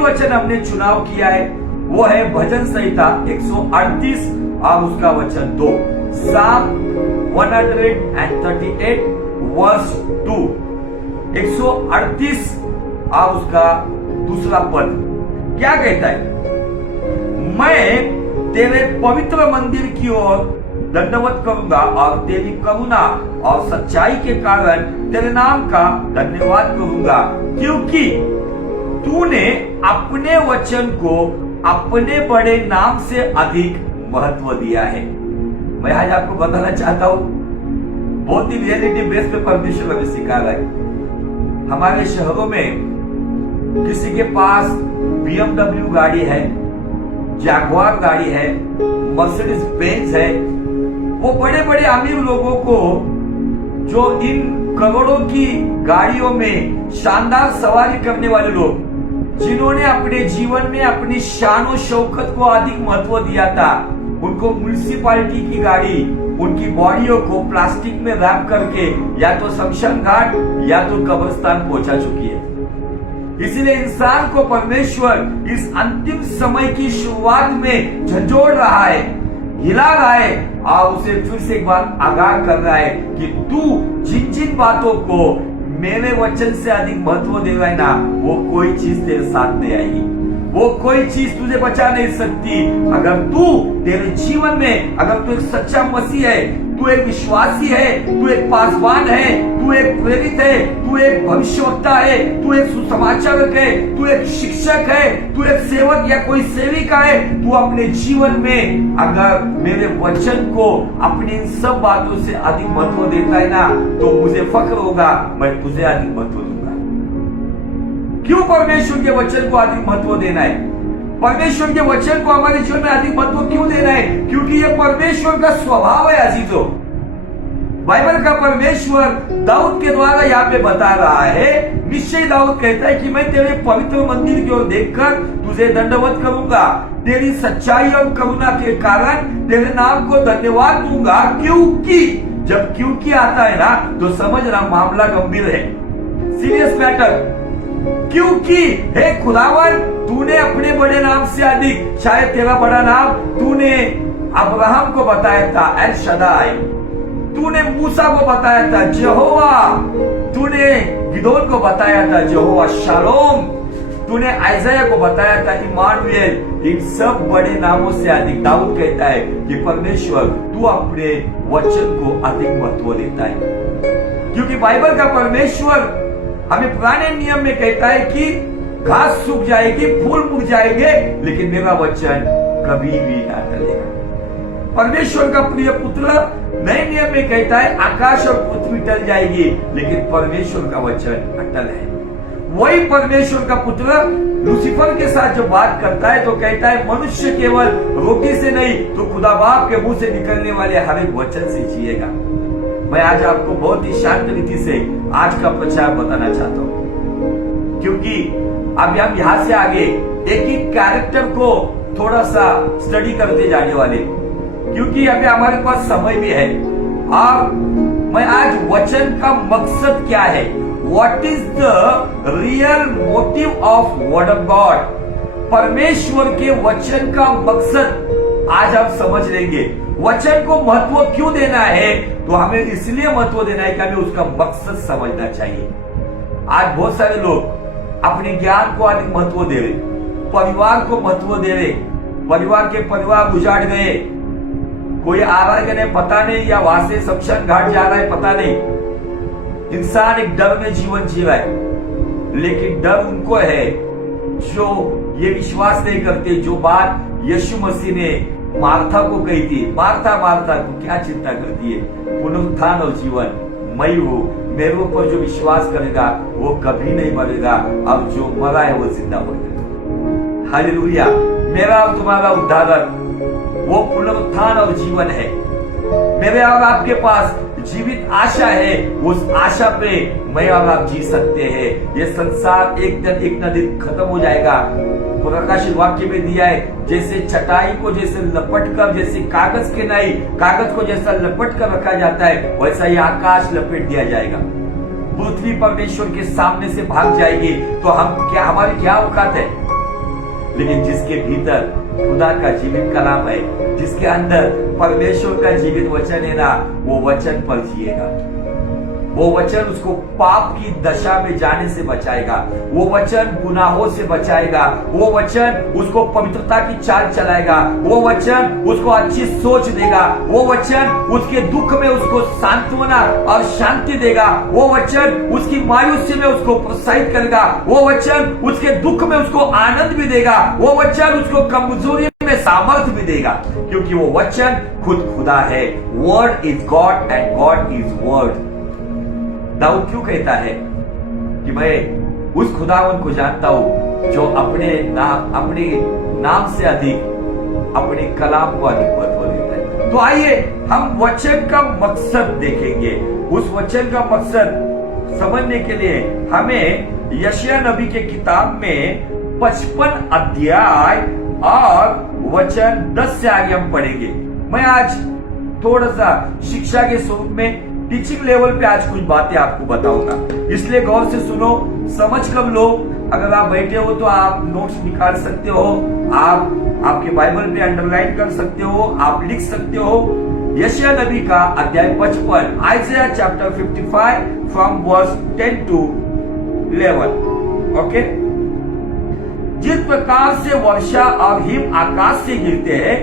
वचन हमने चुनाव किया है वो है भजन संहिता 138 और उसका वचन 2, साम 138 वर्स 2, 138 और उसका दूसरा पद क्या कहता है? मैं तेरे पवित्र मंदिर की ओर दंडवत करूंगा और तेरी करुणा और सच्चाई के कारण तेरे नाम का धन्यवाद करूंगा, क्योंकि तूने अपने वचन को अपने बड़े नाम से अधिक महत्व दिया है। मैं आज आपको बताना चाहता हूं, बहुत ही रियलिटी बेस पे परमेश्वर हमें सिखा रहा है। हमारे शहरों में किसी के पास BMW गाड़ी है, जैगुआर गाड़ी है, मर्सिडीज बेंज है। वो बड़े बड़े अमीर लोगों को जो इन करोड़ों की गाड़ियों में शानदार सवारी करने वाले लोग, जिन्होंने अपने जीवन में अपनी शान और शौकत को अधिक महत्व दिया था, उनको म्युनिसिपालिटी की गाड़ी उनकी बॉडियों को प्लास्टिक में रैप करके या तो शमशान घाट या तो कब्रिस्तान पहुंचा चुकी है। इसलिए इंसान को परमेश्वर इस अंतिम समय की शुरुआत में झंझोड़ रहा है, हिला रहा है और उसे फिर से एक बार आगाह कर रहा है कि तू जिन जिन बातों को मेरे वचन से अधिक महत्व दे रहा है ना, वो कोई चीज तेरे साथ नहीं आएगी, वो कोई चीज तुझे बचा नहीं सकती। अगर तू तेरे जीवन में, अगर तू एक सच्चा मसीह है, तू एक विश्वासी है, तू एक पासवान है, तू एक प्रेरित है, तू एक भविष्यवक्ता है, तू एक सुसमाचारक है, तू एक शिक्षक है, तू एक सेवक या कोई सेविका है, तू अपने जीवन में अगर मेरे वचन को अपनी इन सब बातों से अधिक महत्व देता है ना, तो मुझे फख्र होगा, मैं तुझे अधिक महत्व दूंगा। क्यों परमेश्वर के वचन को अधिक महत्व देना है? परमेश्वर के वचन को हमारे जीवन में अधिक महत्व क्यों देना है? क्योंकि ये परमेश्वर का स्वभाव है अजीजों। बाइबल का परमेश्वर दाऊद के द्वारा यहाँ पे बता रहा है, निश्चय दाऊद कहता है कि मैं तेरे पवित्र मंदिर की ओर देखकर तुझे दंडवत करूंगा, तेरी सच्चाई और करुणा के कारण तेरे नाम को धन्यवाद दूंगा, क्योंकि जब क्योंकि आता है ना तो समझना मामला गंभीर है, सीरियस मैटर। क्योंकि हे खुदावन, तूने अपने बड़े नाम से अधिक, शायद तेरा बड़ा नाम तूने अब्राहम को बताया था एल शदाई, तूने मूसा को बताया था यहोवा, तूने गिदोन को बताया था यहोवा शालोम, तूने आइज़ाया को बताया था इमानुएल। इन सब बड़े नामों से अधिक दाऊद कहता है कि परमेश्वर तू अपने वचन को अधिक महत्व देता है। क्योंकि बाइबल का परमेश्वर हमें पुराने नियम में कहता है कि घास सूख जाएगी, फूल मुड़ जाएंगे, लेकिन मेरा वचन कभी भी ना टलेगा। परमेश्वर का प्रिय पुत्र नए नियम में कहता है आकाश और पृथ्वी टल जाएगी, लेकिन परमेश्वर का वचन अटल है। वही परमेश्वर का पुत्र लूसीफर के साथ जो बात करता है तो कहता है मनुष्य केवल रोटी से नहीं तो खुदा बाप के मुंह से निकलने वाले हर एक वचन से जिएगा। मैं आज आपको बहुत ही शांत रीति से आज का प्रचार बताना चाहता हूं, क्योंकि अब हम यहां से आगे एक ही कैरेक्टर को थोड़ा सा स्टडी करते जाने वाले, क्योंकि अभी हमारे पास समय भी है। और मैं आज वचन का मकसद क्या है, what is the real motive of word of God, परमेश्वर के वचन का मकसद आज आप समझ लेंगे। वचन को महत्व क्यों देना है, तो हमें इसलिए महत्व देना है कि हमें उसका मकसद समझना चाहिए। आज बहुत सारे लोग अपने ज्ञान को अधिक महत्व दे रहे, परिवार को महत्व दे रहे, परिवार के परिवार उजाड़ गए, कोई आ रहा है कि नहीं पता नहीं, या वहां से शमशान घाट जा रहा है पता नहीं। इंसान एक डर में जीवन जी रहा है, लेकिन डर उनको है जो ये विश्वास नहीं करते जो बात यीशु मसीह ने मार्था को कही थी, मार्था मार्था तू क्या चिंता करती है, पुनरुत्थान और जीवन मैं हूं, मेरे ऊपर जो विश्वास करेगा वो कभी नहीं मरेगा, अब जो मरा है वो जिंदा हो जाएगा। हालेलुया। मेरा और तुम्हारा उद्धारक वो पुनरुत्थान और जीवन है। मेरे और आपके पास जीवित आशा है, उस आशा पे मैं और आप जी सकते हैं। ये संसार एक न दिन खत्म हो जाएगा। प्रकाशित वाक्य में दिया है, जैसे चटाई को जैसे लपट कर, जैसे कागज के नहीं कागज को जैसा लपट कर रखा जाता है, वैसा ये आकाश लपेट दिया जाएगा। पृथ्वी परमेश्वर के सामने से भाग जाएगी। तो हम क्या, हमारी क्या औकात है? लेकिन जिसके भीतर खुदा का जीवित कलाम है, जिसके अंदर परमेश्वर का जीवित वचन है ना, वो वचन पर जिएगा। वो वचन उसको पाप की दशा में जाने से बचाएगा, वो वचन गुनाहों से बचाएगा, वो वचन उसको पवित्रता की चाल चलाएगा, वो वचन उसको अच्छी सोच देगा, वो वचन उसके दुख में उसको सांत्वना और शांति देगा, वो वचन उसकी मायूसी में उसको प्रोत्साहित करेगा, वो वचन उसके दुख में उसको आनंद भी देगा, वो वचन उसको कमजोरी में सामर्थ्य भी देगा, क्योंकि वो वचन खुद खुदा है। Word is God and God is word. Dawood क्यों कहता है कि मैं उस खुदावन को जानता हूं जो अपने नाम से अधिक अपने कलाम को अधिक महत्व देता है। तो आइए हम वचन का मकसद देखेंगे। उस वचन का मकसद समझने के लिए हमें यशायाह नबी के किताब में 55 अध्याय और वचन 10 से आगे हम पढ़ेंगे। मैं आज थोड़ा सा शिक्षा के स्वरूप में टीचिंग लेवल पे आज कुछ बातें आपको बताऊंगा, इसलिए गौर से सुनो, समझ कर लो। अगर आप बैठे हो तो आप नोट्स निकाल सकते हो, आप आपके बाइबल पे अंडरलाइन कर सकते हो, आप लिख सकते हो। यशायाह नबी का अध्याय 55, Isaiah chapter 55 from verse 10 to 11। Okay, जिस प्रकार से वर्षा और हिम आकाश से गिरते हैं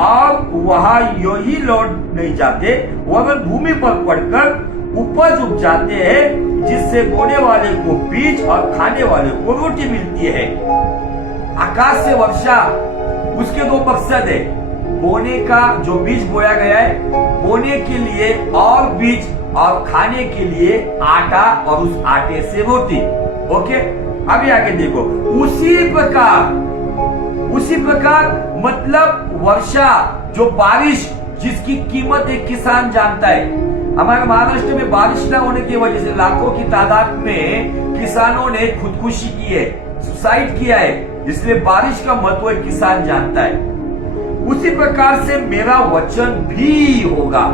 और वहां यही लौट नहीं जाते, वरन भूमि पर पड़कर उपज उग जाते हैं, जिससे बोने वाले को बीज और खाने वाले को रोटी मिलती है। आकाश से वर्षा, उसके दो मकसद है। बोने का जो बीज बोया गया है, बोने के लिए और बीज और खाने के लिए आटा और उस आटे से रोटी। ओके, अभी आगे देखो। उसी प्रकार मतलब वर्षा, जो बारिश जिसकी कीमत एक किसान जानता है। हमारे महाराष्ट्र में बारिश न होने की वजह से लाखों की तादाद में किसानों ने खुदकुशी की है, सुसाइड किया है, इसलिए बारिश का महत्व एक किसान जानता है। उसी प्रकार से मेरा वचन भी होगा।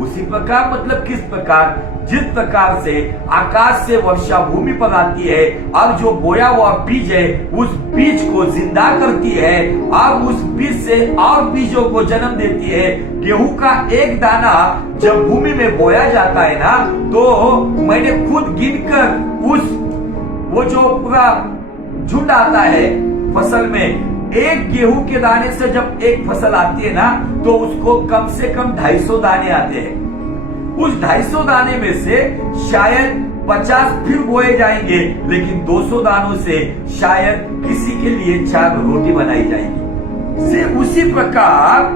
उसी प्रकार मतलब किस प्रकार? जिस प्रकार से आकाश से वर्षा भूमि पर आती है और जो बोया हुआ बीज है उस बीज को जिंदा करती है और उस बीज से और बीजों को जन्म देती है। गेहूं का एक दाना जब भूमि में बोया जाता है ना, तो मैंने खुद गिनकर वो जो पूरा झुंड आता है फसल में, एक गेहूं के दाने से जब एक फसल आती है ना, तो उसको कम से कम 250 दाने आते हैं। उस 250 दाने में से शायद 50 फिर बोए जाएंगे, लेकिन 200 दानों से शायद किसी के लिए 4 रोटी बनाई जाएगी। उसी प्रकार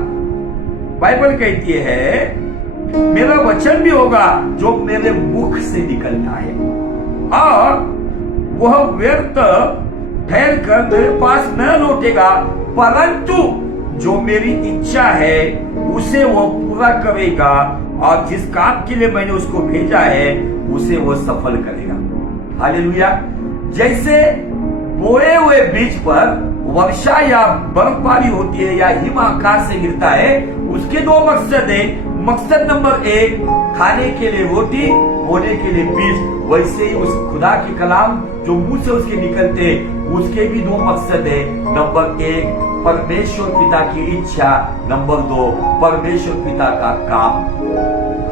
बाइबल कहती है, मेरा वचन भी होगा जो मेरे मुख से निकलता है और वह व्यर्थ ठहर कर मेरे पास न लौटेगा, परंतु जो मेरी इच्छा है उसे वो पूरा करेगा और जिस काम के लिए मैंने उसको भेजा है उसे वो सफल करेगा। हालेलुया। जैसे बोए हुए बीज पर वर्षा या बर्फबारी होती है या हिम आकाश से गिरता है, उसके 2 मकसद है। मकसद नंबर 1 खाने के लिए रोटी, बोने के लिए बीज। वैसे ही उस खुदा की कलाम जो मुंह से उसके निकलते, उसके भी 2 मकसद है। नंबर 1 परमेश्वर पिता की इच्छा, नंबर 2 परमेश्वर पिता का काम।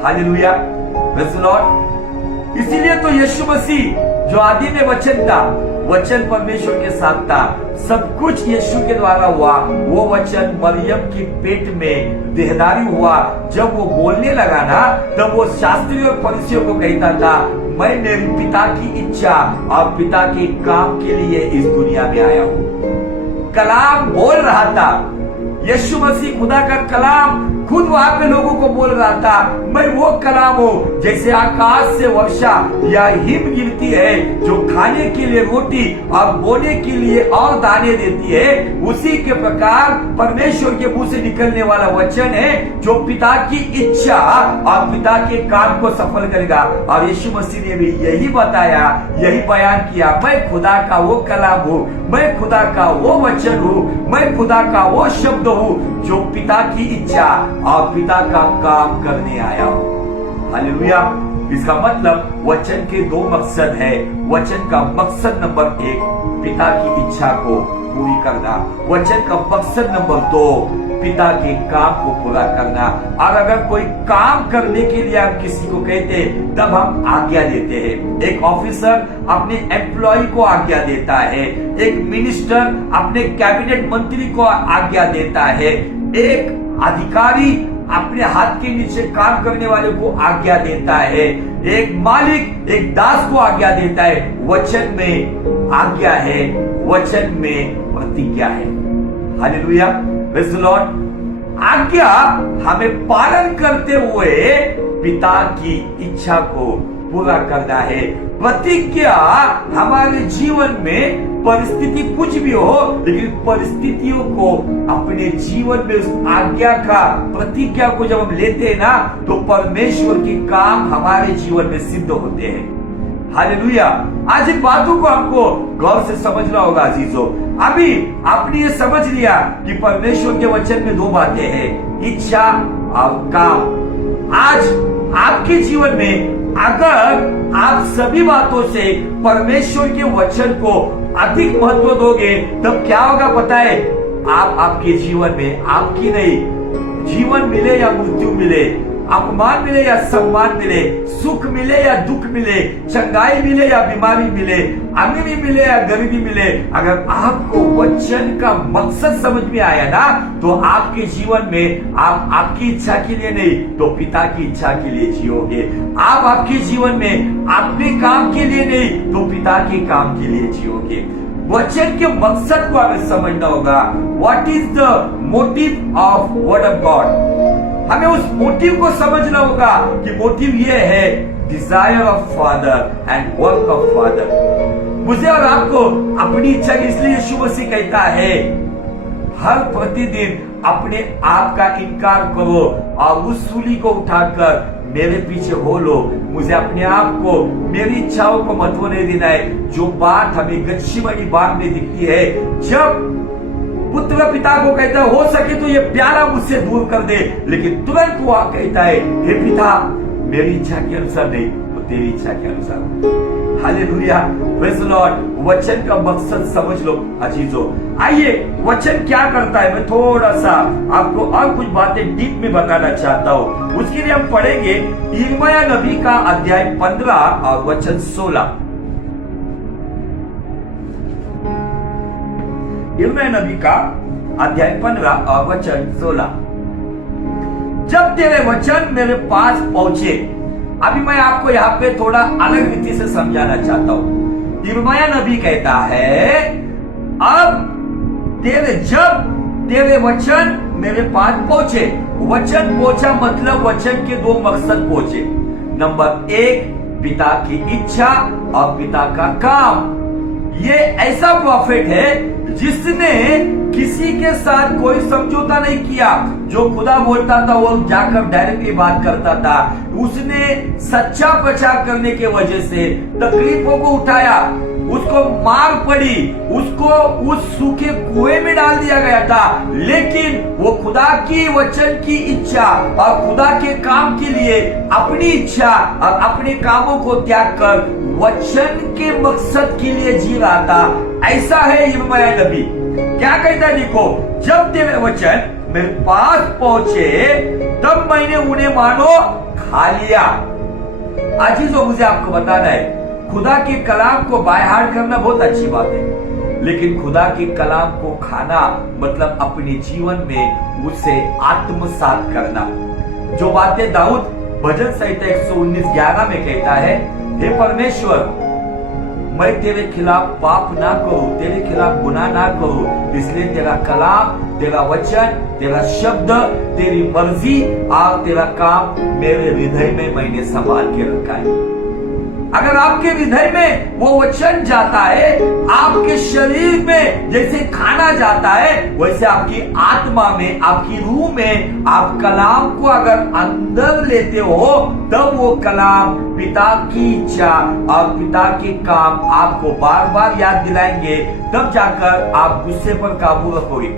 Hallelujah, praise the Lord. इसीलिए तो यीशु मसीह जो आदि में वचन था, वचन परमेश्वर के साथ था, सब कुछ यीशु के द्वारा हुआ। वो वचन मरियम के पेट में देहधारी हुआ। जब वो बोलने लगा ना, तब वो शास्त्री और फरीसियों को कहता था, मैं मेरे पिता की इच्छा और पिता के काम के लिए इस दुनिया में आया हूं। कलाम बोल रहा था, यीशु मसीह खुदा का कलाम खुद वहां पे लोगों को बोल रहा था, मैं वो कलाम हूं। जैसे आकाश से वर्षा या हिम गिरती है जो खाने के लिए रोटी और बोने के लिए और दाने देती है, उसी के प्रकार परमेश्वर के मुंह से निकलने वाला वचन है जो पिता की इच्छा और पिता के काम को सफल करेगा। और यीशु मसीह ने भी यही बताया, यही बयान किया, मैं खुदा का वो कलाम हूं, मैं खुदा का वो वचन हूं, मैं खुदा का वो शब्द हूं जो पिता की इच्छा और पिता का काम करने आया हूं। हालेलुया। इसका मतलब वचन के 2 मकसद है। वचन का मकसद नंबर 1 पिता की इच्छा को पूरी करना। वचन का मकसद नंबर 2, पिता के काम को पूरा करना। और अगर कोई काम करने के लिए हम किसी को कहते तब हम आज्ञा देते हैं। एक ऑफिसर अपने एम्प्लॉय को आज्ञा देता है, एक मिनिस्टर अपने कैबिनेट मंत्री को आज्ञा देता है, एक अधिकारी अपने हाथ के नीचे काम करने वाले को आज्ञा देता है, एक मालिक एक दास को आज्ञा देता है। वचन में आज्ञा है, वचन में प्रतिज्ञा है। Hallelujah, praise the Lord. आज्ञा हमें पालन करते हुए पिता की इच्छा को पूरा करना है। प्रतिज्ञा हमारे जीवन में परिस्थिति कुछ भी हो, लेकिन परिस्थितियों को अपने जीवन में उस आज्ञा का प्रतिज्ञा को जब हम लेते हैं ना, तो परमेश्वर के काम हमारे जीवन में सिद्ध होते हैं। हालेलुया। आज इन बातों को आपको गौर से समझना होगा अजीजों। अभी आपने ये समझ लिया कि परमेश्वर के वचन में 2 बातें हैं, इच्छा और काम। आज आपके जीवन में अगर आप सभी बातों से परमेश्वर के वचन को अधिक महत्व दोगे, तब क्या होगा पता है? आप आपके जीवन में आपकी नहीं, जीवन मिले या मृत्यु मिले, अपमान मिले या सम्मान मिले, सुख मिले या दुख मिले, चंगाई मिले या बीमारी मिले, अमीरी मिले या गरीबी मिले, अगर आपको वचन का मकसद समझ में आया ना, तो आपके जीवन में आप आपकी इच्छा के लिए नहीं तो पिता की इच्छा के लिए जियोगे। आप आपके जीवन में अपने काम के लिए नहीं तो पिता के काम के लिए जियोगे। वचन के मकसद को हमें समझना होगा। What is the motive of word of God? हमें उस मोटिव को समझना होगा कि मोटिव ये है, desire of father and work of father. मुझे और आपको अपनी इच्छा, इसलिए यीशु मसीह कहता है हर प्रतिदिन अपने आप का इनकार करो और उस सूली को उठाकर मेरे पीछे हो लो। मुझे अपने आप को, मेरी इच्छाओं को महत्व नहीं देना है। जो बात हमें गच्छिमनी बाग में दिखती है, जब पुत्र पिता को कहता है हो सके तो ये प्याला मुझसे दूर कर दे, लेकिन तुरंत वो कहता है हे पिता, मेरी इच्छा के अनुसार नहीं तो तेरी इच्छा के अनुसार। Hallelujah, praise the Lord. वचन का मकसद समझ लो अजीजों। आइए, वचन क्या करता है, मैं थोड़ा सा आपको और कुछ बातें डीप में बताना चाहता हूँ। उसके लिए हम पढ़ेंगे यिर्मयाह नबी का अध्याय 15 और वचन 16। यिर्मयाह नबी का अध्याय 15 और वचन 16। जब तेरे वचन मेरे पास पहुंचे। अभी मैं आपको यहाँ पे थोड़ा अलग रीति से समझाना चाहता हूँ। यिर्मयाह नबी कहता है अब जब तेरे वचन मेरे पास पहुंचे। वचन पहुंचा मतलब वचन के 2 मकसद पहुंचे। नंबर 1, पिता की इच्छा और पिता का काम। ये ऐसा प्रॉफिट है जिसने किसी के साथ कोई समझौता नहीं किया। जो खुदा बोलता था वो जाकर डायरेक्टली बात करता था। उसने सच्चा प्रचार करने के वजह से तकलीफों को उठाया, उसको मार पड़ी, उसको उस सूखे कुएं में डाल दिया गया था, लेकिन वो खुदा की वचन की इच्छा और खुदा के काम के लिए अपनी इच्छा और अपने कामों को त्याग कर वचन के मकसद के लिए जी रहा था। ऐसा है यिर्मयाह नबी। क्या कहता है देखो, जब तेरे वचन मेरे पास पहुंचे तब मैंने उन्हें मानो खा लिया। अजीजों, मुझे आपको बताना है, खुदा के कलाम को बाय हार्ट करना बहुत अच्छी बात है, लेकिन खुदा के कलाम को खाना मतलब अपने जीवन में उसे आत्मसात करना। जो बातें दाऊद भजन संहिता 119:11 में कहता है, हे परमेश्वर, मैं तेरे खिलाफ पाप ना करूं, तेरे खिलाफ गुनाह ना करूं, इसलिए तेरा कलाम, तेरा वचन, तेरा शब्द, तेरी मर्जी और तेरा काम मेरे हृदय में मैंने संभाल के रखा है। अगर आपके हृदय में वो वचन जाता है, आपके शरीर में जैसे खाना जाता है, वैसे आपकी आत्मा में, आपकी रूह में आप कलाम को अगर अंदर लेते हो, तब वो कलाम पिता की इच्छा और पिता के काम आपको बार बार याद दिलाएंगे। तब जाकर आप गुस्से पर काबू रखोगे,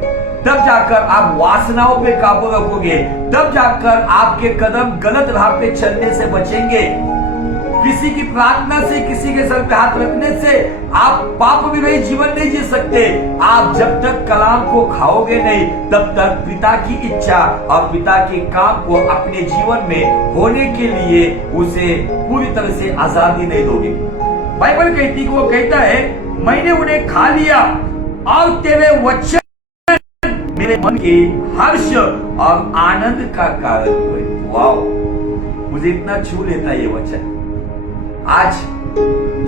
तब जाकर आप वासनाओं पे काबू रखोगे, तब जाकर आपके कदम गलत राह पे चलने से बचेंगे। किसी की प्रार्थना से, किसी के सर पे हाथ रखने से आप पाप विरहित जीवन नहीं जी सकते। आप जब तक कलाम को खाओगे नहीं, तब तक पिता की इच्छा और पिता के काम को अपने जीवन में होने के लिए उसे पूरी तरह से आजादी नहीं दोगे। बाइबल कहती, वो कहता है, मैंने उन्हें खा लिया और तेरे वचन मेरे मन के हर्ष और आनंद का कारण हुए। वाओ, मुझे इतना छू लेता ये वचन। आज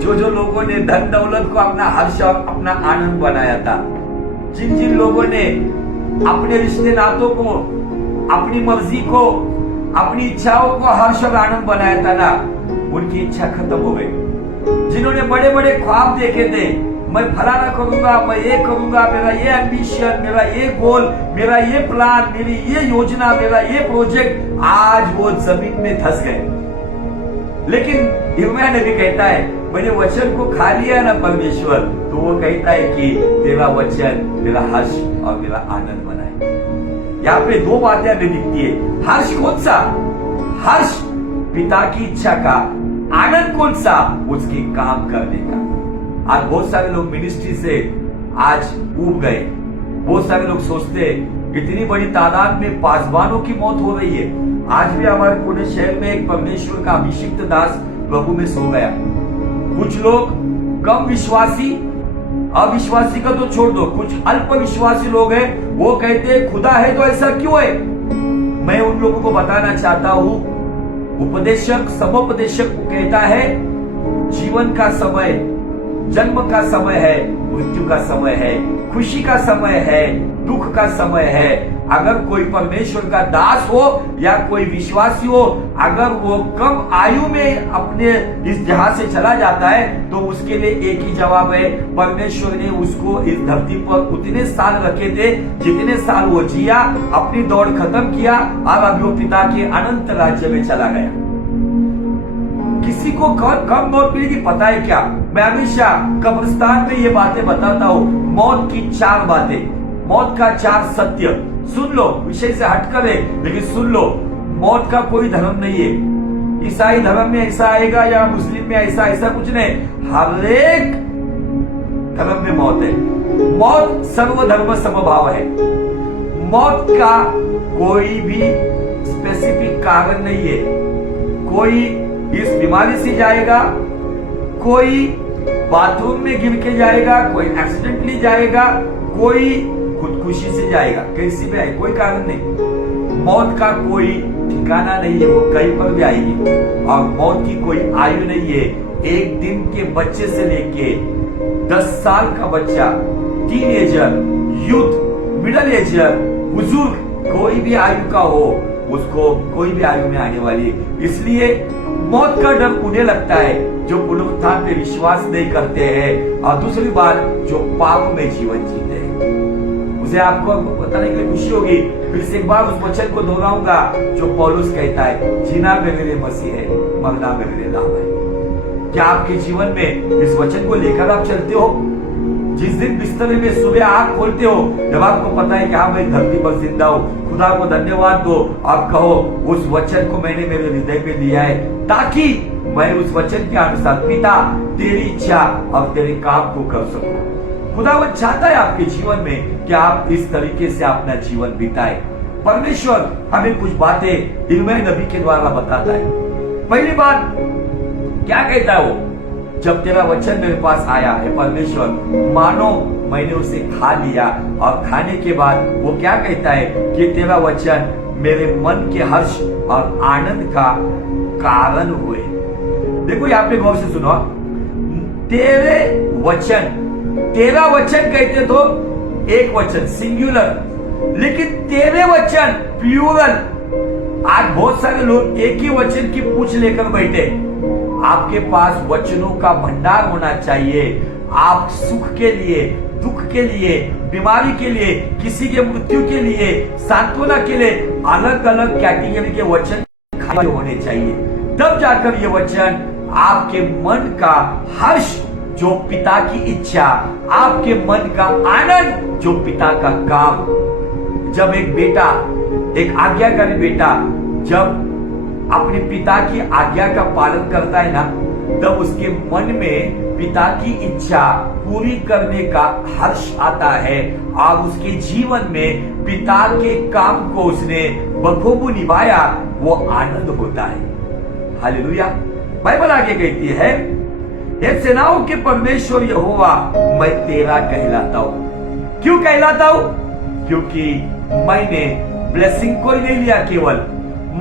जो लोगों ने धन दौलत को अपना हर्ष और अपना आनंद बनाया था, जिन लोगों ने अपने रिश्ते नातों को, अपनी मर्जी को, अपनी इच्छाओं को हर्ष और आनंद बनाया था ना, उनकी इच्छा खत्म हो गई। जिन्होंने बड़े बड़े ख्वाब देखे थे, मैं फलाना करूंगा, मैं ये करूंगा, मेरा ये एम्बिशन, मेरा ये गोल, मेरा ये प्लान, मेरी ये योजना, मेरा ये प्रोजेक्ट, आज वो जमीन में धंस गए। लेकिन यिर्मयाह नबी कहता है, मैंने वचन को खा लिया ना परमेश्वर, तो वो कहता है कि तेरा वचन मेरा हर्ष और मेरा आनंद बनाए। यहाँ पे दो बातें हमें दिखती है। हर्ष कौन सा? हर्ष पिता की इच्छा का, आनंद कौन सा? उसके काम करने का। आज बहुत सारे लोग मिनिस्ट्री से आज ऊब गए। बहुत सारे लोग सोचते इतनी बड़ी तादाद में पासवानों की मौत हो रही है। आज भी हमारे पुणे शहर में एक परमेश्वर का अभिषिक्त दास प्रभु में सो गया। कुछ लोग कम विश्वासी, अविश्वासी का तो छोड़ दो, कुछ अल्प विश्वासी लोग हैं, वो कहते हैं खुदा है तो ऐसा क्यों है। मैं उन लोगों को बताना चाहता हूं, उपदेशक, समुपदेशक कहता है जीवन का समय, जन्म का समय है, मृत्यु का समय है, खुशी का समय है, दुख का समय है। अगर कोई परमेश्वर का दास हो या कोई विश्वासी हो, अगर वो कम आयु में अपने इस जहाज से चला जाता है, तो उसके लिए एक ही जवाब है, परमेश्वर ने उसको इस धरती पर उतने साल रखे थे जितने साल वो जिया, अपनी दौड़ खत्म किया और अभी वो पिता के अनंत राज्य में चला गया। किसी को कब मौत मिलेगी पता है क्या? मैं हमेशा कब्रिस्तान में ये बातें बताता हूँ, मौत की 4 बातें, मौत का 4 सत्य। सुन लो, विषय से हटकर है लेकिन सुन लो। मौत का कोई धर्म नहीं है, ईसाई धर्म में ऐसा आएगा या मुस्लिम में ऐसा कुछ नहीं। हर एक धर्म में मौत है। मौत सर्वधर्म समभाव है। मौत का कोई भी स्पेसिफिक कारण नहीं है। कोई इस बीमारी से जाएगा, कोई बाथरूम में गिर के जाएगा, कोई एक्सीडेंटली जाएगा, कोई खुदकुशी से जाएगा, कैसी भी आए, कोई कारण नहीं। मौत का कोई ठिकाना नहीं है, वो कहीं पर भी आएगी। और मौत की कोई आयु नहीं है। एक दिन के बच्चे से लेके 10 साल का बच्चा, टीनेजर, यूथ, मिडिल एजर, बुजुर्ग, कोई भी आयु का हो, उसको कोई भी आयु में आने वाली है। इसलिए मौत का डर उन्हें लगता है जो पुनरुत्थान पे विश्वास नहीं करते हैं, और दूसरी बात जो पाप में जीवन जीते हैं। मुझे आपको बताने के लिए खुशी होगी, फिर से एक बार उस वचन को दोहराऊंगा जो पौलुस कहता है, जीना मेरे लिए मसीह है, मरना मेरे लिए लाभ है। क्या आपके जीवन में इस वचन को लेकर आप चलते हो? जिस दिन बिस्तर में सुबह आंख खोलते हो, जब आपको पता है कि हाँ मैं धरती पर जिंदा हूँ, खुदा को धन्यवाद दो, आप कहो उस वचन को मैंने मेरे हृदय में लिया है, ताकि मैं उस वचन के अनुसार पिता तेरी इच्छा और तेरे काम को कर सकूं। खुदावंद चाहता है आपके जीवन में कि आप इस तरीके से अपना जीवन बिताए। परमेश्वर हमें कुछ बातें यिर्मयाह नबी के द्वारा बताता है। पहली बात क्या कहता है वो? जब तेरा वचन मेरे पास आया है परमेश्वर, मानो मैंने उसे खा लिया, और खाने के बाद वो क्या कहता है कि तेरा वचन मेरे मन के हर्ष और आनंद का कारण हुए। देखो यहाँ पे गौर से सुनो, तेरे वचन, तेरा वचन कहते तो एक वचन सिंगुलर, लेकिन तेरे वचन प्लूरल। आज बहुत सारे लोग एक ही वचन की पूछ लेकर बैठे। आपके पास वचनों का भंडार होना चाहिए। आप सुख के लिए, दुख के लिए, बीमारी के लिए, किसी के मृत्यु के लिए, सांत्वना के लिए अलग अलग कैटेगरी के वचन होने चाहिए। तब जाकर ये वचन आपके मन का हर्ष जो पिता की इच्छा, आपके मन का आनंद जो पिता का काम। जब एक बेटा, एक आज्ञाकारी बेटा जब अपने पिता की आज्ञा का पालन करता है ना, तब उसके मन में पिता की इच्छा पूरी करने का हर्ष आता है और उसके जीवन में पिता के काम को उसने बखूबी निभाया, वो आनंद होता है। हालेलुया। बाइबल आगे कहती है, हे सेनाओं के परमेश्वर यहोवा, मैं तेरा कहलाता हूं। क्यों कहलाता हूं? क्योंकि मैंने ब्लेसिंग को ही नहीं लिया,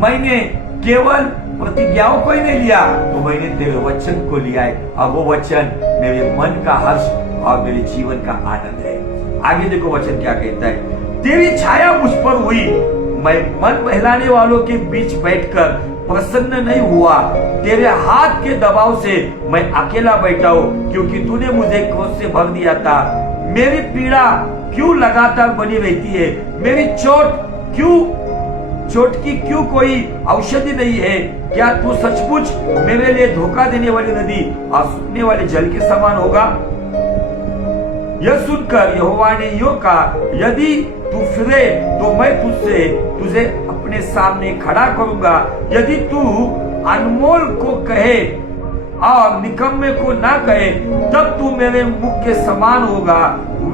मैंने केवल प्रतिज्ञाओं को ही नहीं लिया, तो मैंने तेरे वचन को लिया है। अब वो वचन मेरे मन का हर्ष और मेरे जीवन का आनंद है। आगे देखो वचन क्या कहता है, तेरी छाया मुझ पर हुई, मैं मन बहलाने वालों के बीच बैठकर प्रसन्न नहीं हुआ। तेरे हाथ के दबाव से मैं अकेला बैठा हूँ, क्योंकि तूने मुझे क्रोध से भर दिया था। मेरी पीड़ा क्यों लगातार बनी रहती है? मेरी चोट की क्यों कोई औषधि नहीं है? क्या तू सचमुच मेरे लिए धोखा देने वाली नदी और सूखने वाले जल के समान होगा? यह सुनकर यहोवा ने यूं कहा, यदि तू फिरे तो मैं तुझे अपने सामने खड़ा करूंगा। यदि तू अनमोल को कहे और निकम्मे को ना कहे, तब तू मेरे मुख के समान होगा।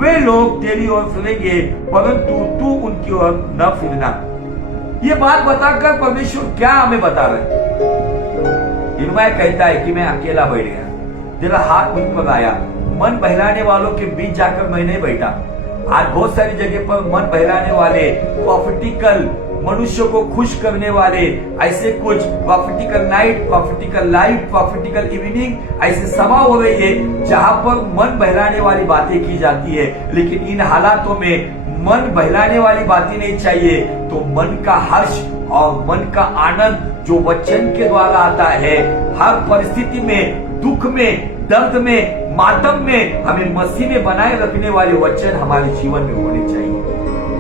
वे लोग तेरी ओर फिरेंगे, परंतु तू उनकी ओर न फिरना। ये बात बताकर परमेश्वर क्या हमें बता रहे? इर्मिया कहता है कि मैं अकेला बैठ गया, तेरा हाथ मुझ पर आया। मन बहलाने वालों के बीच जाकर मैं नहीं बैठा। आज बहुत सारी जगह पर मन बहलाने वाले, प्रॉफिटिकल, मनुष्य को खुश करने वाले ऐसे कुछ प्रॉफिटिकल नाइट, प्रॉफिटिकल लाइफ, प्रॉफिटिकल इवनिंग ऐसे सभा हो रही है जहां पर मन बहलाने वाली बातें की जाती है। लेकिन इन हालातों में मन बहलाने वाली बातें नहीं चाहिए, तो मन का हर्ष और मन का आनंद जो वचन के द्वारा आता है, हर परिस्थिति में, दुख में, दर्द में, मातम में हमें मसीह में बनाए रखने वाले वचन हमारे जीवन में होने चाहिए।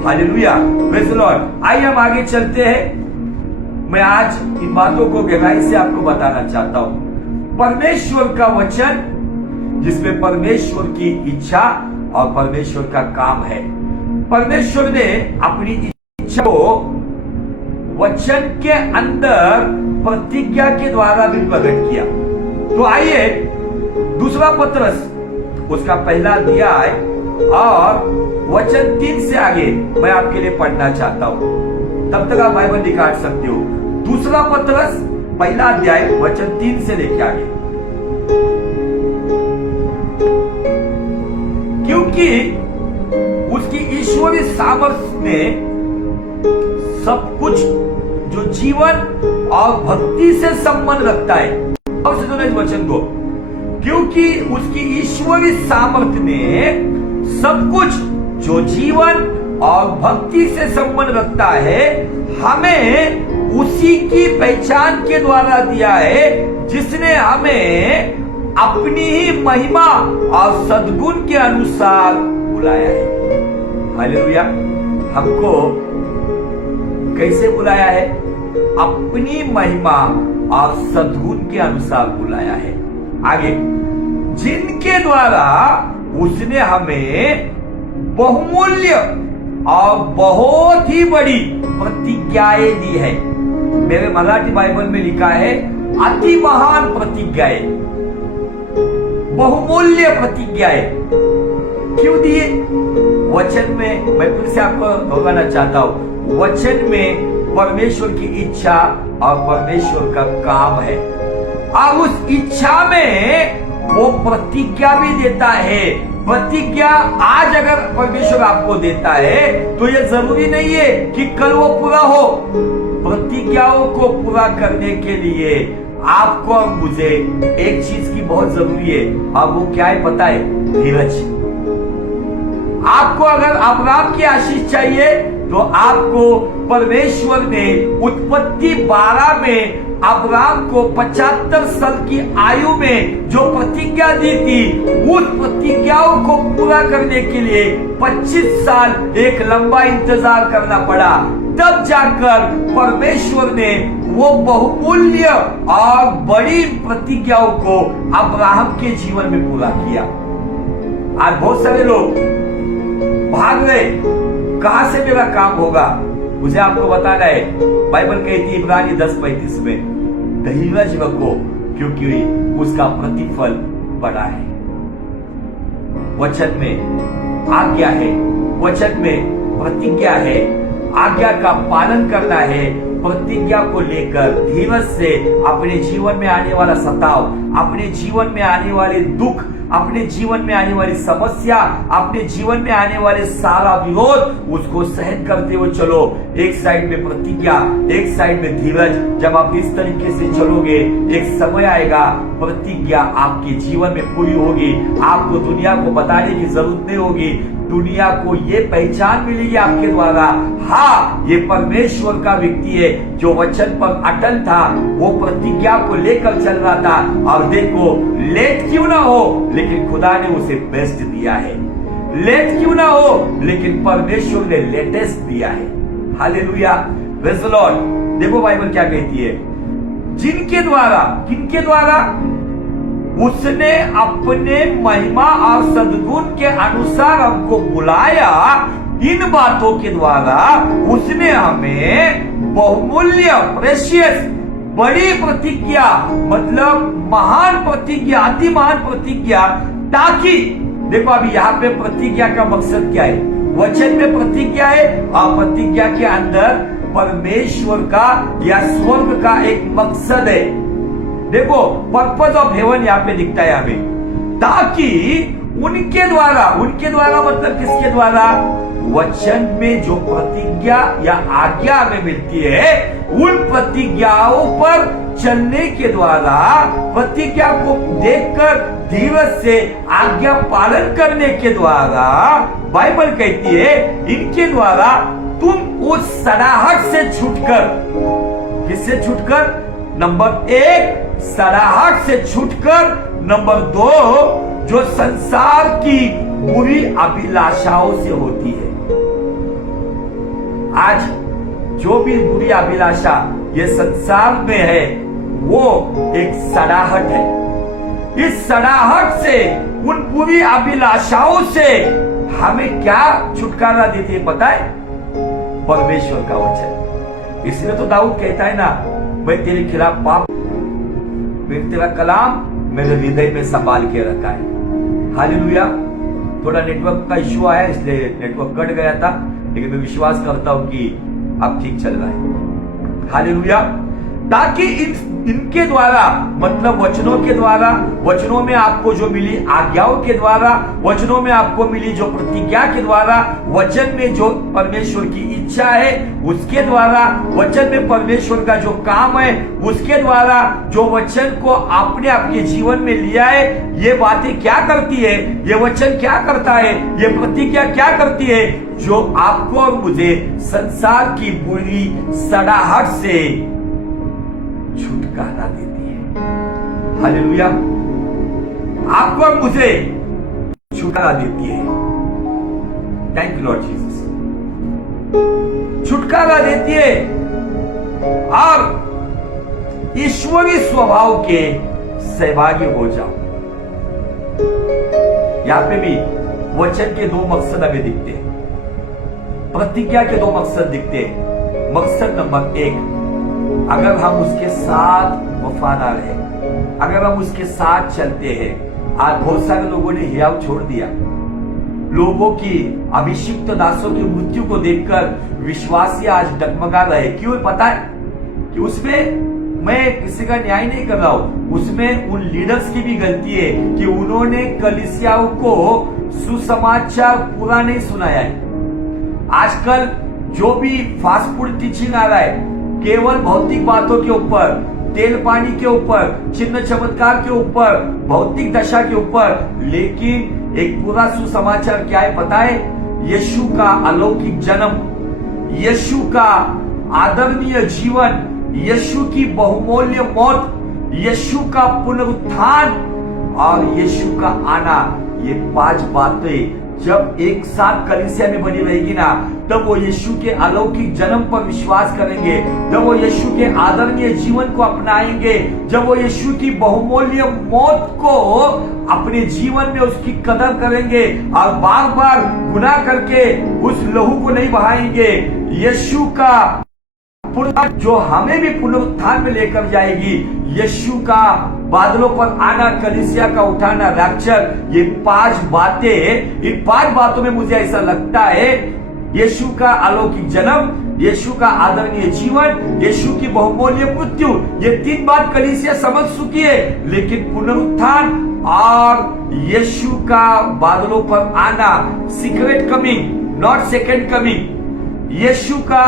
Hallelujah, praise the Lord. आइए हम आगे चलते हैं। मैं आज इन बातों को गहराई से आपको बताना चाहता हूं। परमेश्वर का वचन, जिसमें परमेश्वर की इच्छा और परमेश्वर का काम है। परमेश्वर ने अपनी इच्छा को वचन के अंदर प्रतिज्ञा के द्वारा भी प्रकट किया। तो आइए दूसरा पत्रस उसका पहला अध्याय और वचन 3 से आगे मैं आपके लिए पढ़ना चाहता हूं। तब तक आप बाइबल निकाल सकते हो। दूसरा पत्रस पहला अध्याय वचन 3 से लेके आगे। क्योंकि उसकी ईश्वरीय सामर्थ्य ने सब कुछ जो जीवन और भक्ति से संबंध रखता है, और सुनो इस वचन को, क्योंकि उसकी ईश्वरीय सामर्थ्य ने सब कुछ जो जीवन और भक्ति से संबंध रखता है, हमें उसी की पहचान के द्वारा दिया है, जिसने हमें अपनी ही महिमा और सद्गुण के अनुसार बुलाया है। हालेलुया। हमको कैसे बुलाया है? अपनी महिमा और सद्गुण के अनुसार बुलाया है। आगे, जिनके द्वारा उसने हमें बहुमूल्य और बहुत ही बड़ी प्रतिज्ञाएं दी है। मेरे मराठी बाइबल में लिखा है अति महान प्रतिज्ञाएं, बहुमूल्य प्रतिज्ञाएं। क्यों दिए? वचन में, मैं फिर से आपको दोहराना चाहता हूं, वचन में परमेश्वर की इच्छा और परमेश्वर का काम है, और उस इच्छा में वो प्रतिज्ञा भी देता है। प्रतिज्ञा आज अगर परमेश्वर आपको देता है तो ये जरूरी नहीं है कि कल वो पूरा हो। प्रतिज्ञाओं को पूरा करने के लिए आपको और मुझे एक चीज की बहुत जरूरी है, और वो क्या है पता है? धीरज। आपको अगर अब्राहम की आशीष चाहिए तो आपको परमेश्वर ने उत्पत्ति 12 में अब्राहम को 75 साल की आयु में जो प्रतिज्ञा दी थी, उस प्रतिज्ञाओं को पूरा करने के लिए 25 साल एक लंबा इंतजार करना पड़ा। तब जाकर परमेश्वर ने वो बहुमूल्य और बड़ी प्रतिज्ञाओं को अब्राहम के जीवन में पूरा किया। आज बहुत सारे लोग भाग रहे, कहां से मेरा काम होगा? मुझे आपको बताना है, बाइबल कहती है इब्रानी 10:35 में, धीरज रखो क्योंकि उसका प्रतिफल बड़ा है। वचन में आज्ञा है, वचन में प्रतिज्ञा है, आज्ञा का पालन करना है। प्रतिज्ञा को लेकर धीरज से अपने जीवन में आने वाला सताव, अपने जीवन में आने वाले दुख, अपने जीवन में आने वाली समस्या, अपने जीवन में आने वाले सारा विरोध, उसको सहन करते हुए चलो। एक साइड में प्रतिज्ञा, एक साइड में धीरज। जब आप इस तरीके से चलोगे, एक समय आएगा प्रतिज्ञा आपके जीवन में पूरी होगी। आपको दुनिया को बताने की जरूरत नहीं होगी। दुनिया को ये पहचान मिलेगी आपके द्वारा, हाँ ये परमेश्वर का व्यक्ति है जो वचन पर अटल था, वो प्रतिज्ञा को लेकर चल रहा था। और देखो लेट क्यों ना हो, लेकिन खुदा ने उसे बेस्ट दिया है। लेट क्यों ना हो, लेकिन परमेश्वर ने लेटेस्ट दिया है। Hallelujah, praise the Lord. देखो बाइबल क्या कहती है, जिनके द्वारा, किनके द्वारा, उसने अपने महिमा और सद्गुण के अनुसार हमको बुलाया। इन बातों के द्वारा उसने हमें बहुमूल्य, प्रेशियस, बड़ी प्रतिज्ञा, मतलब महान प्रतिज्ञा, अति महान प्रतिज्ञा, ताकि देखो अभी यहाँ पे प्रतिज्ञा का मकसद क्या है। वचन में प्रतिज्ञा है और प्रतिज्ञा के अंदर परमेश्वर का या स्वर्ग का एक मकसद है। देखो पर्पज ऑफ हेवन यहाँ पे दिखता है हमें, ताकि उनके द्वारा, उनके द्वारा मतलब किसके द्वारा, वचन में जो प्रतिज्ञा या आज्ञा हमें मिलती है, उन प्रतिज्ञाओं पर चलने के द्वारा, प्रतिज्ञा को देखकर धीरज से आज्ञा पालन करने के द्वारा, बाइबल कहती है इनके द्वारा तुम उस सड़ाहट से छूटकर, किससे छूटकर, नंबर एक सड़ाहट से छूटकर, नंबर दो जो संसार की बुरी अभिलाषाओं से होती है। आज जो भी बुरी अभिलाषा ये संसार में है, वो एक सड़ाहट है। इस सड़ाहट से, उन बुरी अभिलाषाओं से हमें क्या छुटकारा देती है पता है, परमेश्वर का वचन। इसलिए तो दाऊद कहता है ना, मैं तेरे खिलाफ पाप, तेरा कलाम मेरे हृदय में संभाल के रखा है। हालेलुया। थोड़ा नेटवर्क का इश्यू आया इसलिए नेटवर्क कट गया था, लेकिन मैं विश्वास करता हूं कि अब ठीक चल रहा है। हालेलुया। ताकि इनके द्वारा, मतलब वचनों के द्वारा, वचनों में आपको जो मिली आज्ञाओं के द्वारा, वचनों में आपको मिली जो प्रतिज्ञा के द्वारा, वचन में जो परमेश्वर की इच्छा है उसके द्वारा, वचन में परमेश्वर का जो काम है उसके द्वारा, जो वचन को आपने आपके जीवन में लिया है, ये बातें क्या करती है, ये वचन क्या करता है, ये प्रतिज्ञा क्या करती है, जो आपको और मुझे संसार की बुरी सड़ाहट से छुटकारा देती है। हालेलुया। आपको और मुझे छुटकारा देती है। Thank you Lord Jesus. छुटकारा देती है और ईश्वरीय स्वभाव के सहभागी हो जाओ। यहां पे भी वचन के दो मकसद हमें दिखते हैं, प्रतिज्ञा के दो मकसद दिखते हैं। मकसद नंबर एक, अगर हम उसके साथ वफादार हैं, अगर हम उसके साथ चलते हैं। आज बहुत सारे लोगों ने हियाव छोड़ दिया। लोगों की अभिषिक्त दासों की मृत्यु को देखकर विश्वासी आज डगमगा रहे। क्यों पता है कि उसमें मैं किसी का न्याय नहीं कर रहा हूं, उसमें उन लीडर्स की भी गलती है कि उन्होंने कलीसियाओं को सुसमाचार पूरा नहीं सुनाया है। आजकल जो भी फास्ट फूड टीचिंग आ रहा है, केवल भौतिक बातों के ऊपर, तेल पानी के ऊपर, चिन्ह चमत्कार के ऊपर, भौतिक दशा के ऊपर, लेकिन एक पूरा सुसमाचार क्या है पता है, यीशु का अलौकिक जन्म, यीशु का आदरणीय जीवन, यीशु की बहुमूल्य मौत, यीशु का पुनरुत्थान और यीशु का आना। ये 5 बातें जब एक साथ कलीसिया में बनी रहेगी ना, तब वो यीशु के अलौकिक जन्म पर विश्वास करेंगे, जब वो यीशु के आदरणीय जीवन को अपनाएंगे, जब वो यीशु की बहुमूल्य मौत को अपने जीवन में उसकी कदर करेंगे और बार बार गुनाह करके उस लहू को नहीं बहाएंगे। यीशु का पुनरुत्थान जो हमें भी पुनरुत्थान में लेकर जाएगी। यीशु का बादलों पर आना, कलीसिया का उठाना, रैप्चर, ये 5 बातें, इन 5 बातों में मुझे ऐसा लगता है यीशु का अलौकिक जन्म, यीशु का आदरणीय जीवन, यीशु की बहुमूल्य मृत्यु, ये 3 बात कलीसिया समझ चुकी है। लेकिन पुनरुत्थान और यीशु का बादलों पर आना, secret coming, not second coming, यीशु का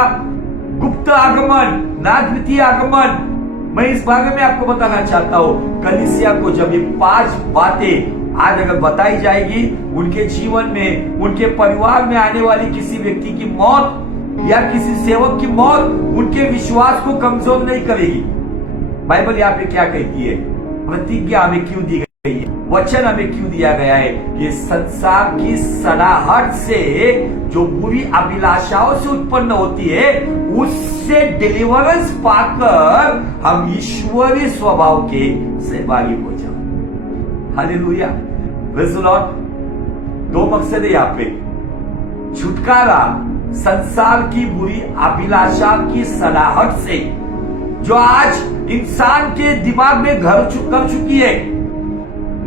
गुप्त आगमन, ना द्वितीय आगमन, मैं इस बारे में आपको बताना चाहता हूं। कलीसिया को जब ये 5 बातें आज अगर बताई जाएगी, उनके जीवन में, उनके परिवार में आने वाली किसी व्यक्ति की मौत या किसी सेवक की मौत उनके विश्वास को कमजोर नहीं करेगी। बाइबल यहाँ पे क्या कहती है? प्रतिज्ञा हमें क्यों दी गई है, वचन हमें क्यों दिया गया है कि संसार की सड़ाहट से जो बुरी अभिलाषाओं से उत्पन्न होती है, उससे डिलीवरेंस पाकर हम ईश्वरीय स्वभाव के सहभागी हो जाओ। Hallelujah, praise the Lord. 2 मकसद है यहाँ पे, छुटकारा संसार की बुरी अभिलाषा की सड़ाहट से जो आज इंसान के दिमाग में घर कर चुकी है।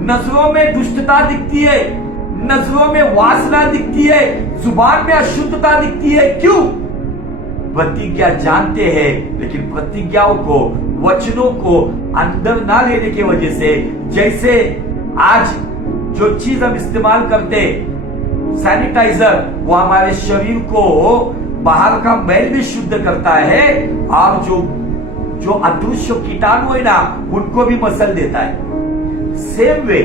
नजरों में दुष्टता दिखती है, नजरों में वासना दिखती है, जुबान में अशुद्धता दिखती है। क्यों? प्रतिज्ञा जानते हैं, लेकिन प्रतिज्ञाओं को, वचनों को अंदर ना लेने की वजह से, जैसे आज जो चीज हम इस्तेमाल करते, सैनिटाइजर, वो हमारे शरीर को बाहर का मैल भी शुद्ध करता है और जो अदृश्य कीटाणु है ना, उनको भी मसल देता है। सेम वे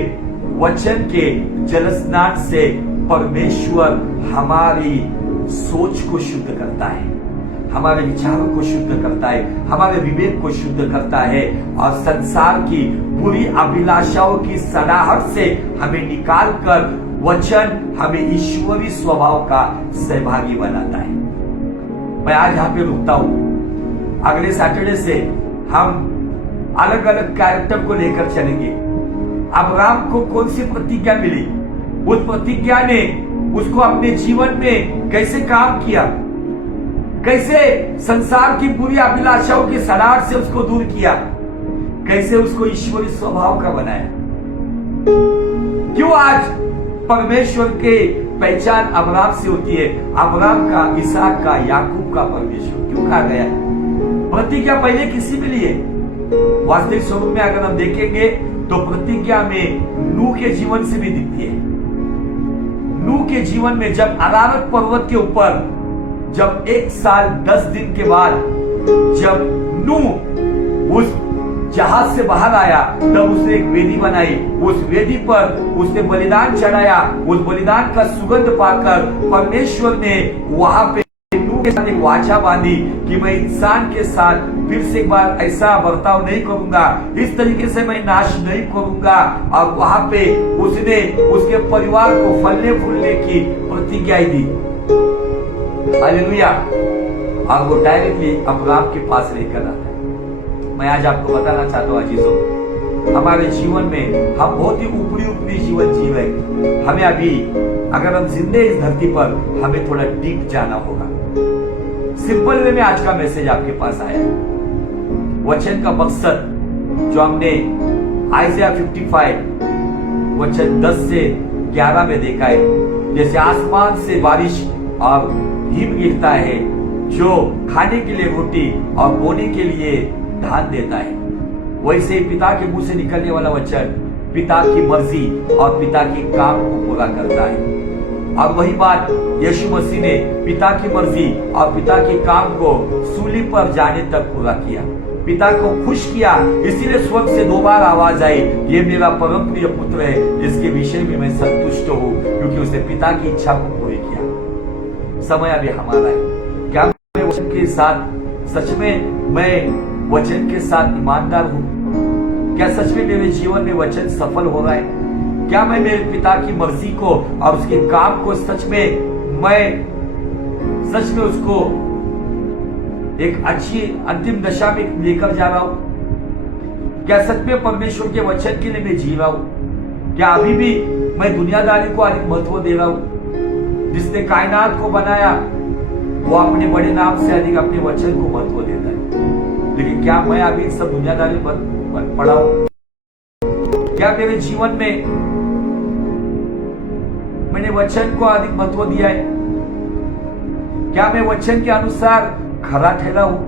वचन के जल स्नान से परमेश्वर हमारी सोच को शुद्ध करता है, हमारे विचारों को शुद्ध करता है, हमारे विवेक को शुद्ध करता है और संसार की बुरी अभिलाषाओं की सड़ाहट से हमें निकालकर वचन हमें ईश्वरीय स्वभाव का सहभागी बनाता है। मैं आज यहाँ पे रुकता हूं। अगले सैटरडे से हम अलग अलग कैरेक्टर को लेकर चलेंगे। अब्राहम को कौन सी प्रतिज्ञा मिली, उस प्रतिज्ञा ने उसको अपने जीवन में कैसे काम किया, कैसे संसार की बुरी अभिलाषाओं की सड़ाहट से उसको दूर किया, कैसे उसको ईश्वरीय स्वभाव का बनाया। क्यों आज परमेश्वर के पहचान अब्राहम से होती है? अब्राहम का, इसहाक का, याकूब का परमेश्वर क्यों कहा गया? प्रतिज्ञा पहले किसी में लिए? वास्तविक स्वरूप में अगर हम देखेंगे तो प्रतिज्ञा में नूह के जीवन से भी दिखती है। नूह के जीवन में जब अरारत पर्वत के ऊपर, जब 1 साल 10 दिन के बाद जब नूह उस जहाज से बाहर आया, तब उसने एक वेदी बनाई। उस वेदी पर उसने बलिदान चढ़ाया। उस बलिदान का सुगंध पाकर परमेश्वर ने वहां पे नूह के साथ एक वाचा बांधी कि मैं इंसान के साथ फिर से एक बार ऐसा बर्ताव नहीं करूंगा, इस तरीके से मैं नाश नहीं करूंगा। और वहां पे उसने उसके परिवार को फलने फूलने की प्रतिज्ञा दी। हालेलुया। और वो डायरेक्टली अब्राहम के पास लेकर आता है। मैं आज आपको बताना चाहता हूँ अजीजों, हमारे जीवन में हम बहुत ही ऊपरी जीवन जी रहे। हमें अभी अगर हम जिंदे इस धरती पर, हमें थोड़ा डीप जाना होगा। सिंपल वे में आज का मैसेज आपके पास आया है। वचन का मकसद जो हमने आइज़ाया 55 वचन 10 से 11 में देखा है, जैसे आसमान से बारिश और हिम गिरता है, जो खाने के लिए रोटी और बोने के लिए धान देता है, वैसे ही पिता के मुंह से निकलने वाला वचन पिता की मर्जी और पिता के काम को पूरा करता है। और वही बात यीशु मसीह ने पिता की मर्जी और पिता के काम को सूली पर जाने तक पूरा किया, पिता को खुश किया। इसीलिए स्वर्ग से 2 बार आवाज आई, ये मेरा परम प्रिय पुत्र है, जिसके विषय में मैं संतुष्ट हूँ, क्योंकि उसने पिता की इच्छा को पूरी किया। समय अभी हमारा है। क्या मैं वचन के साथ, सच में मैं वचन के साथ ईमानदार हूँ? क्या सच में मेरे जीवन में वचन सफल हो रहा है? क्या मैं मेरे पिता की मर्जी को और उसके काम को सच में उसको एक अच्छी अंतिम दशा में लेकर जा रहा हूं? क्या सच में परमेश्वर के वचन के लिए मैं जी रहा हूं? क्या अभी भी मैं दुनियादारी को अधिक महत्व दे रहा हूं? जिसने कायनात को बनाया, वो अपने बड़े नाम से अधिक अपने वचन को महत्व देता है। लेकिन क्या मैं अभी सब दुनियादारी में पड़ा हूं? क्या मेरे जीवन में मैंने वचन को अधिक महत्व दिया है? क्या मैं वचन के अनुसार खरा ठहरा हूं?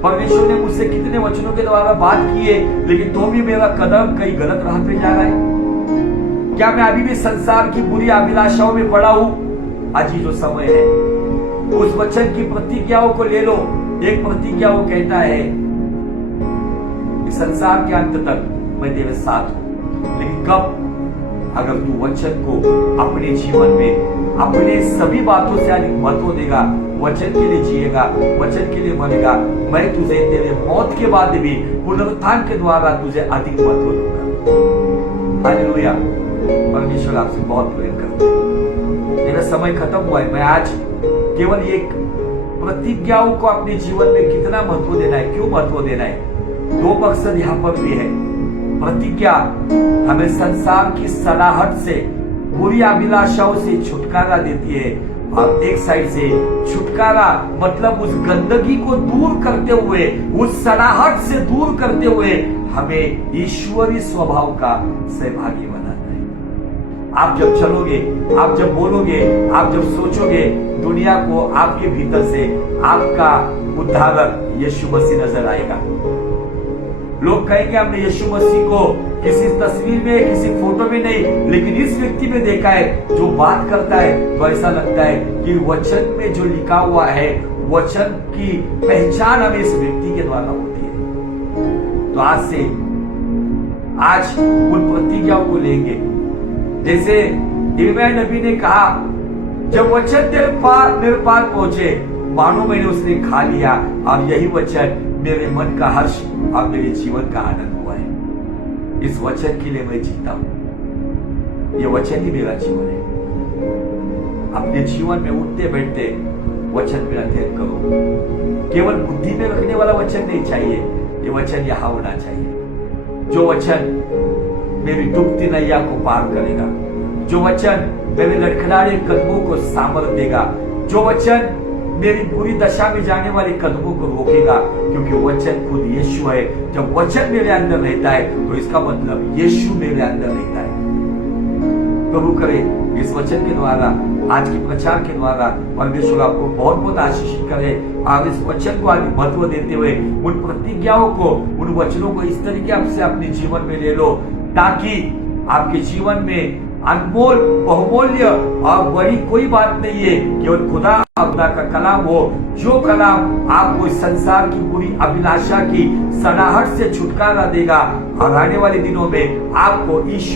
परमेश्वर ने मुझसे कितने वचनों के द्वारा बात की है, लेकिन तो भी मेरा कदम कहीं गलत राह पे जा रहा है। क्या मैं अभी भी संसार की बुरी अभिलाषाओं में पड़ा हूं? आज ही जो समय है, उस वचन की प्रतिज्ञाओं को ले लो। एक प्रतिज्ञा वो कहता है कि संसार के अंत तक मैं तेरे साथ हूं। लेकिन कब? अगर तू वचन को अपने जीवन में अपने सभी बातों से अधिक महत्व देगा, वचन के लिए जिएगा, वचन के लिए मरेगा, मैं तुझे तेरे मौत के बाद भी पुनरुत्थान के द्वारा तुझे अधिक महत्व दूंगा। हालेलुया। परमेश्वर आपसे बहुत प्रेम करते हैं। मेरा समय खत्म हुआ है। मैं आज केवल एक प्रतिज्ञाओं को अपने जीवन में कितना महत्व देना है, क्यों महत्व देना है, दो मकसद यहाँ पर भी है। प्रतिज्ञा हमें संसार की सलाहट से, बुरी अभिलाषाओं से छुटकारा देती है, और एक साइड से छुटकारा मतलब उस गंदगी को दूर करते हुए, उस सलाहट से दूर करते हुए हमें ईश्वरीय स्वभाव का सहभागी बनाता है। आप जब चलोगे, आप जब बोलोगे, आप जब सोचोगे, दुनिया को आपके भीतर से आपका उद्धारक यीशु मसीह नजर आएगा। लोग कहेंगे हमने यीशु मसीह को किसी तस्वीर में, किसी फोटो में नहीं, लेकिन इस व्यक्ति में देखा है। जो बात करता है तो ऐसा लगता है कि वचन में जो लिखा हुआ है, वचन की पहचान हमें इस व्यक्ति के द्वारा होती है। तो आज उन प्रतिज्ञाओं को लेंगे। जैसे यिर्मयाह नबी ने कहा, जब वचन मेरे पास पहुंचे, मानो मैंने उसने खा लिया, और यही वचन मेरे मन का हर्ष और मेरे जीवन का आनंद हुआ है। इस वचन के लिए मैं जीता हूं। ये वचन ही मेरा जीवन है। अपने जीवन में उठते बैठते वचन में अध्ययन करो। केवल बुद्धि में रखने वाला वचन नहीं चाहिए, ये वचन यहां होना चाहिए। जो वचन मेरी डूबती नैया को पार करेगा, जो वचन मेरे लड़खड़ाए कदमों को सामर्थ देगा, जो वचन मेरी बुरी दशा में जाने वाले कदमों को रोकेगा, क्योंकि वचन खुद यीशु है। जब वचन मेरे अंदर रहता है तो इसका मतलब यीशु मेरे अंदर रहता है। प्रभु करे इस वचन के द्वारा, आज के प्रचार के द्वारा परमेश्वर आपको बहुत बहुत आशीषित करे, और इस वचन को आगे महत्व देते हुए उन प्रतिज्ञाओं को, उन वचनों को इस तरीके से अपने जीवन में ले लो, ताकि आपके जीवन में अनमोल, बहुमूल्य और बड़ी कोई बात नहीं है, केवल खुदा का कलाम हो, जो कलाम आपको इस संसार की पूरी अभिलाषा की सनाहट से छुटकारा देगा, और आने वाले दिनों में आपको ईश्वर